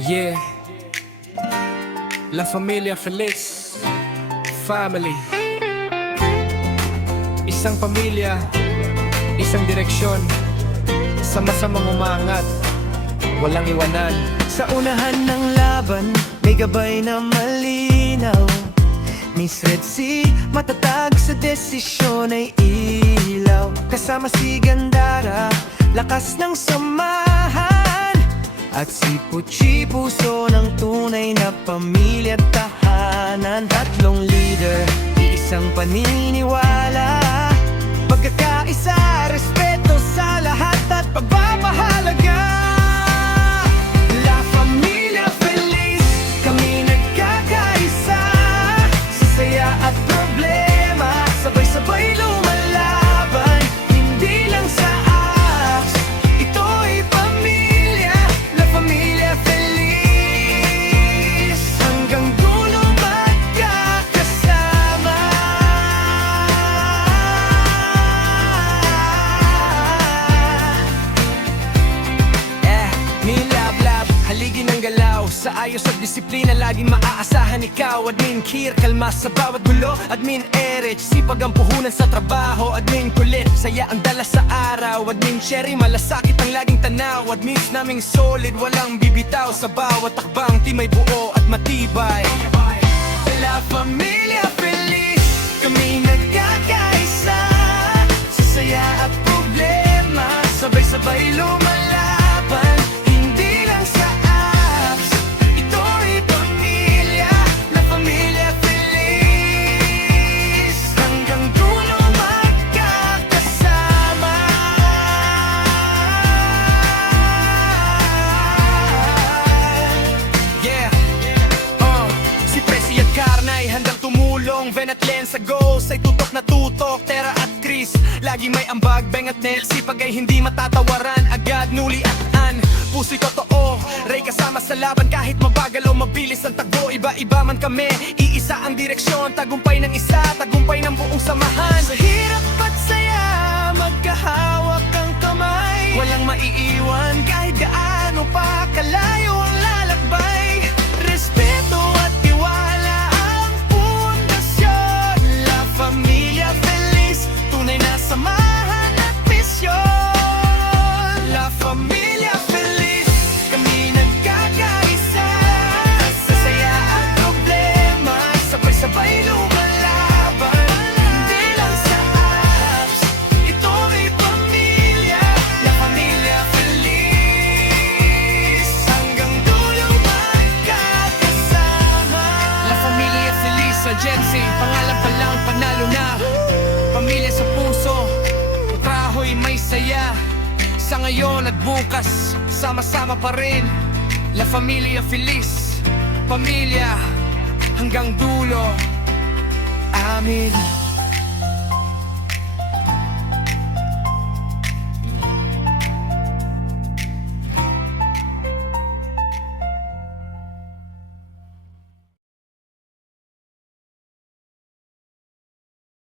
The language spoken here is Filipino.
Yeah, La Familia Feliz Family. Isang pamilya, isang direksyon, sama-samang umangat, walang iwanan. Sa unahan ng laban, may gabay na malinaw. Miss Red Sea, matatag sa desisyon ay ilaw. Kasama si Gandara, lakas ng samahan. At si Puchi, puso ng tunay na pamilya at tahanan. Tatlong leader, iisang paniniwala. Pagkakaisa, respeto sa lahat at pagpapahalaga. La Familia Feliz, kami nagkakaisa. Sa saya at problema, sabay-sabay lumalaban. Hindi lang sa apps, ito'y pamilya. La Familia Feliz, hanggang dulo magkakasama. Nilab-lab, haligi ng galaw. Sa ayos at disiplina, laging maaasahan ikaw. Admin Kir, kalma sa bawat gulo. Admin Erich, sipag ang puhunan sa trabaho. Admin Kulit, saya ang dala sa araw. Admin Cherry, malasakit ang laging tanaw. Admins naming solid, walang bibitaw. Sa bawat takbang, timay buo at matibay. La Familia Feliz, kami nagkakaisa. Sa saya at problema, sabay-sabay lumalaban. Hindi lang sa apps, ito'y pamilya. La Familia Feliz, hanggang dulo magkakasama. Yeah, si Presi at Karnay handang tumulong. Ven at Len sa goals ay tutok na tutok. Tera at Chris, lagi may ambag. Beng at Nel, sipag ay hindi matatawaran. Agad, Nuli at Ann, puso'y totoo. Ray kasama sa laban kahit mabagal o mabilis ang tagbo. Iba-iba man kami, iisa ang direksyon. Tagumpay ng isa, tagumpay ng buong samahan. Sa hirap at saya, magkahawak ang kamay. Walang maiiwan kahit gaano pa kalayo ang lalakbay. Respeto at tiwala ang pundasyon. La Familia Feliz, tunay na samahan at misyon. La Familia Feliz, kami nagkakaisa. Sa saya at problema, sabay-sabay lumalaban. Hindi lang sa apps, ito'y pamilya. La Familia Feliz, hanggang dulo magkakasama. La Familia Feliz sa Gen Z, pangalan pa lang panalo na. Pamilya sa puso, traho'y may saya. Sa ngayon at bukas, sama-sama pa rin. La Familia Feliz, pamilya hanggang dulo. Amin.